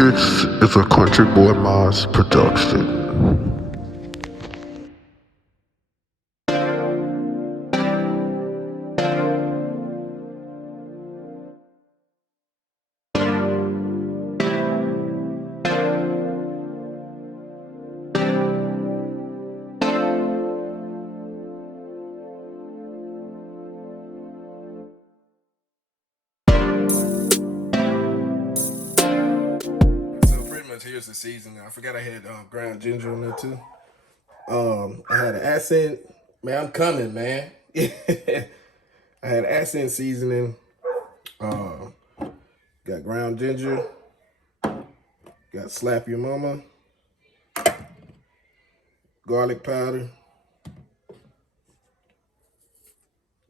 This is a CountryBoyModz production. So pretty much here's the seasoning. I forgot I had ground ginger in there too. I had an accent. Man, I'm coming, man. I had accent seasoning. Got ground ginger. Got slap your mama. Garlic powder.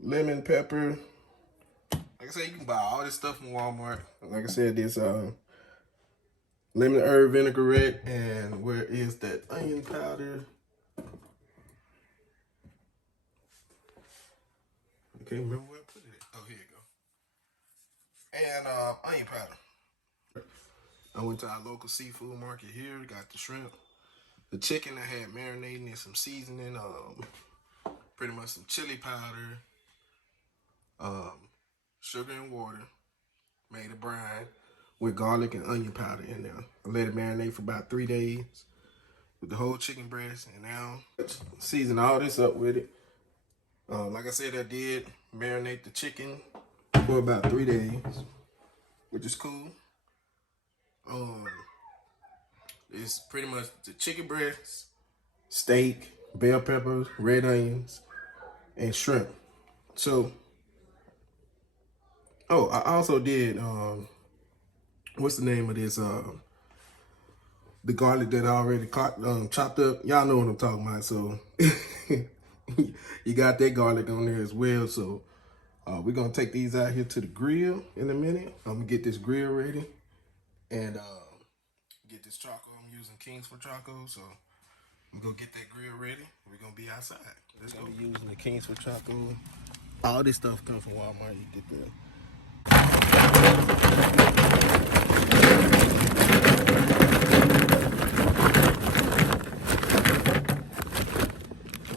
Lemon pepper. Like I said, you can buy all this stuff from Walmart. Like I said, this lemon herb vinaigrette, and where is that onion powder? I can't remember where I put it. Oh, here you go. And onion powder. I went to our local seafood market here, got the shrimp. The chicken I had marinating in some seasoning, pretty much some chili powder, sugar and water, made a brine with garlic and onion powder in there. I let it marinate for about 3 days with the whole chicken breast, and now season all this up with it. Like I said, I did marinate the chicken for about 3 days, which is cool. It's pretty much the chicken breast, steak, bell peppers, red onions, and shrimp. So, I also did, what's the name of this? The garlic that I already chopped up. Y'all know what I'm talking about. So, you got that garlic on there as well. So, we're going to take these out here to the grill in a minute. I'm going to get this grill ready and get this charcoal. I'm using Kingsford charcoal. So, I'm going to get that grill ready. We're going to be outside. Let's go. Be using the Kingsford charcoal. All this stuff comes from Walmart. You get the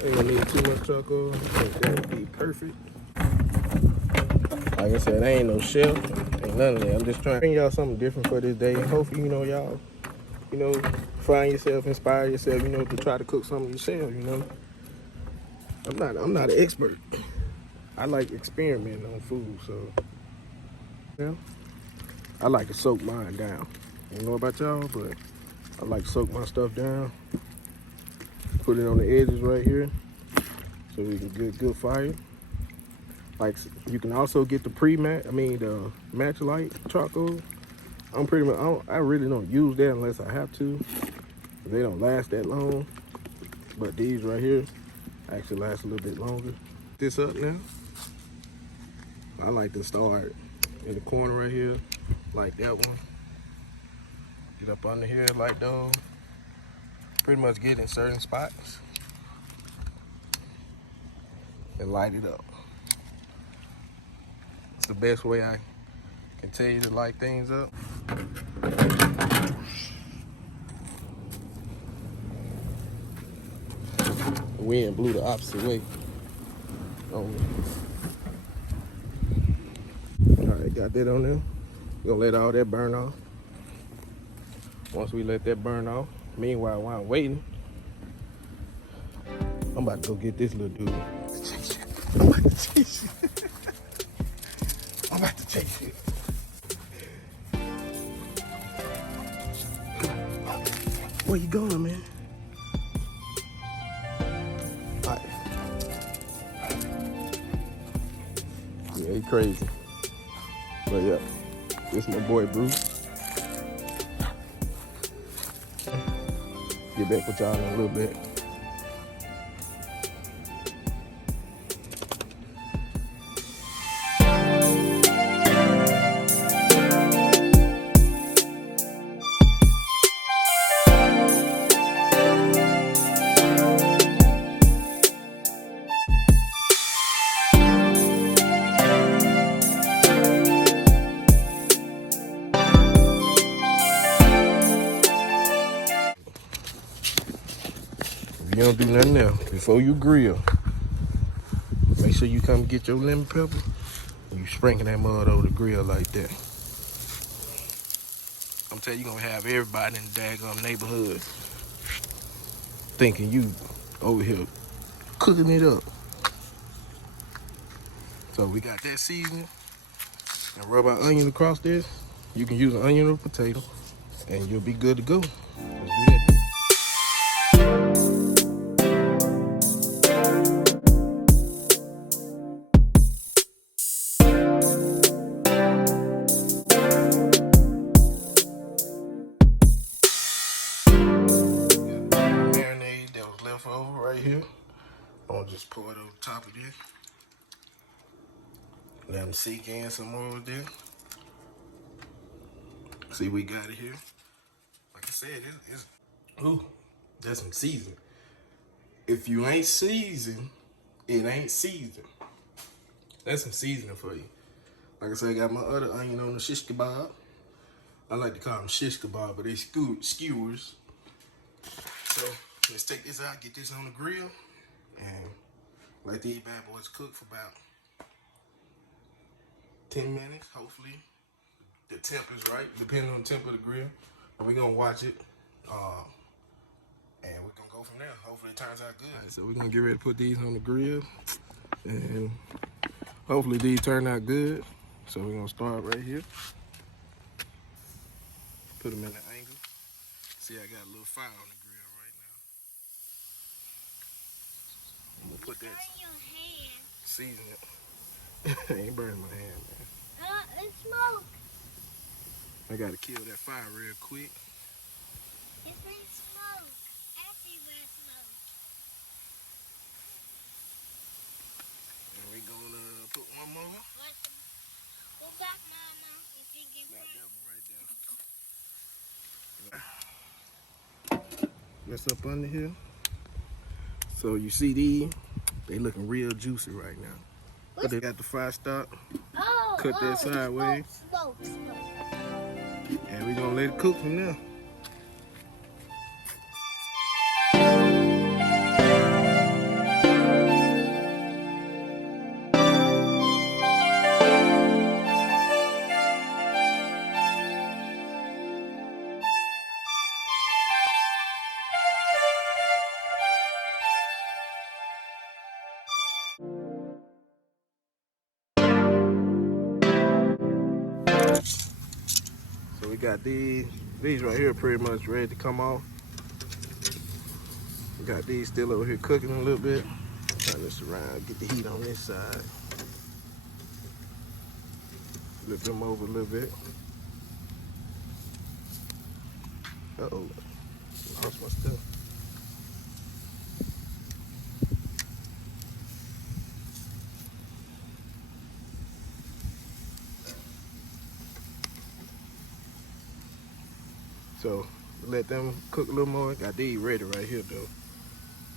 ain't gonna need too much charcoal. I think that would be perfect. Like I said, I ain't no chef, ain't none of that. I'm just trying to bring y'all something different for this day. Hopefully, y'all, find yourself, inspire yourself, to try to cook something yourself, I'm not an expert. I like experimenting on food, so yeah. I like to soak mine down. I don't know about y'all, but I like to soak my stuff down. Put it on the edges right here so we can get good fire. Like, you can also get the the match light charcoal. I really don't use that unless I have to. They don't last that long. But these right here actually last a little bit longer. This up now. I like to start in the corner right here, like that one. Get up under here like those. Pretty much get in certain spots and light it up. It's the best way I can tell you to light things up. The wind blew the opposite way. Alright, got that on there. We're gonna let all that burn off. Once we let that burn off, meanwhile, while I'm waiting, I'm about to go get this little dude. I'm about to chase it. I'm about to chase it. Where you going, man? All right. Yeah, he crazy. But yeah, this is my boy Bruce. Get back with y'all in a little bit. you don't do nothing else. Before you grill, make sure you come get your lemon pepper. And you sprinkle that mud over the grill like that. I'm telling you, you're gonna have everybody in the daggone neighborhood thinking you over here cooking it up. So we got that seasoning. And rub our onion across this. You can use an onion or a potato, and you'll be good to go. Let's do that. Marinade that was left over right here. I'm gonna just pour it over top of this. Let them sink in some more of this. See, we got it here. Like I said, it's ooh, that's some seasoning. If you ain't seasoned, it ain't seasoned. That's some seasoning for you. Like I said, I got my other onion on the shish kebab. I like to call them shish kebab, but they skewers. So let's take this out, get this on the grill, and let these bad boys cook for about 10 minutes, hopefully. The temp is right, depending on the temp of the grill. And we're gonna watch it, and we're gonna go from there. Hopefully it turns out good. Right, so we're gonna get ready to put these on the grill, and hopefully these turn out good. So we're gonna start right here. Put them in the angle. See, I got a little fire on the grill right now. I'm gonna put that season it. I ain't burning my hand, man. It's smoke. I gotta kill that fire real quick. It's been smoke. Everywhere smoke. And we gonna put one more. Go back, Mama. If you get That back. one right there. That's up under here. So you see these? They looking real juicy right now. But they got the fire stop. Cut that sideways. Smoke. And we gonna let it cook from there. So we got these right here pretty much ready to come off. We got these still over here cooking a little bit. Turn this around, get the heat on this side. Flip them over a little bit. Uh-oh, lost my stuff. So let them cook a little more. Got these ready right here though.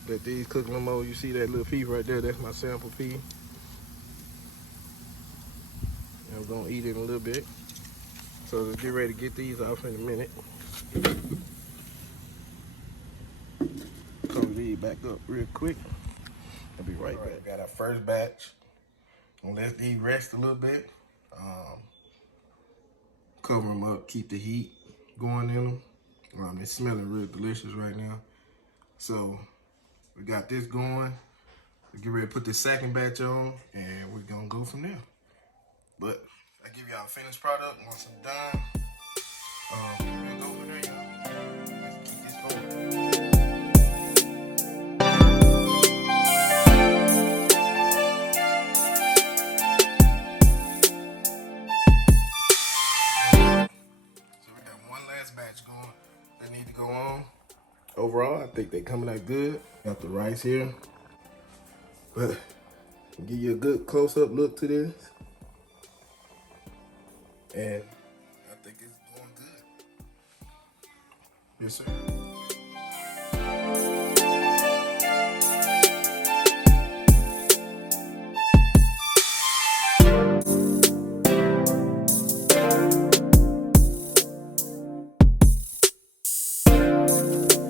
Let these cook a little more. You see that little piece right there? That's my sample piece. And I'm gonna eat it in a little bit. So let's get ready to get these off in a minute. Cover these back up real quick. I'll be right back. Got our first batch. Gonna let these rest a little bit. Cover them up, keep the heat going in them. It's smelling real delicious right now. So we got this going. We get ready to put the second batch on, and we're gonna go from there. But I give y'all a finished product once I'm done. We'll go from there, y'all. Let's keep this going. So we got one last batch going that need to go on. Overall, I think they coming out good. Got the rice here. But give you a good close-up look to this. And I think it's going good. Yes, sir.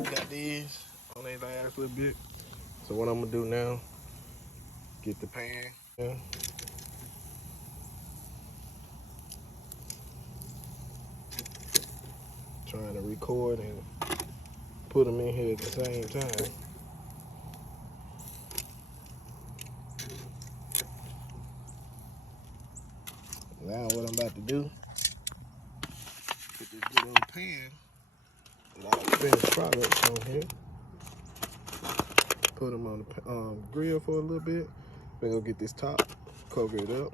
Got these on their last a little bit. So what I'm gonna do now, get the pan. Yeah. Trying to record and put them in here at the same time. Now what I'm about to do, put this good old pan with all the finished products on here. Put them on the grill for a little bit. Then go get this top, cover it up.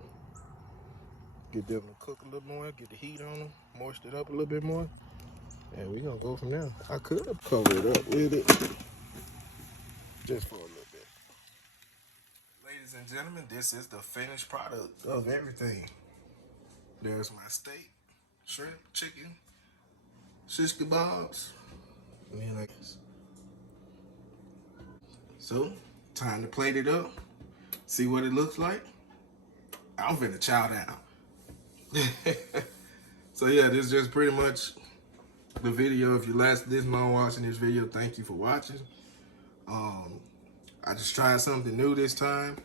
Get them to cook a little more, get the heat on them, moisten it up a little bit more. And we're gonna go from there. I could cover it up with it, just for a little bit. Ladies and gentlemen, this is the finished product of everything. There's my steak, shrimp, chicken, shish kebabs, and then like this. So, time to plate it up, see what it looks like. I'm finna chow down. So yeah, this is just pretty much the video. If you last this long watching this video, thank you for watching. I just tried something new this time.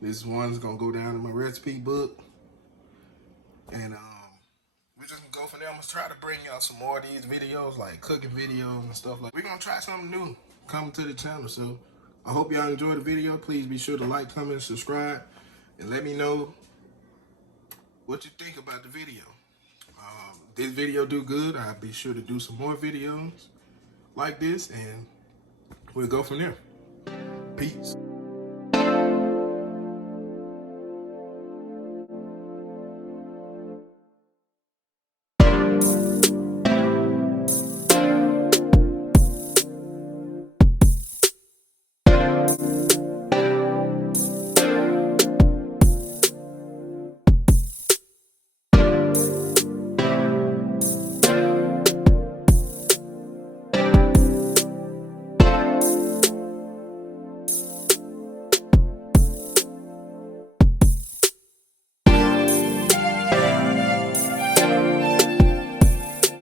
This one's gonna go down in my recipe book, and we're just gonna go from there. I'm gonna try to bring y'all some more of these videos, like cooking videos and stuff like. We're gonna try something new coming to the channel. So I hope y'all enjoyed the video. Please be sure to like, comment, subscribe, and let me know what you think about the video. This video do good, I'll be sure to do some more videos like this, and we'll go from there. Peace.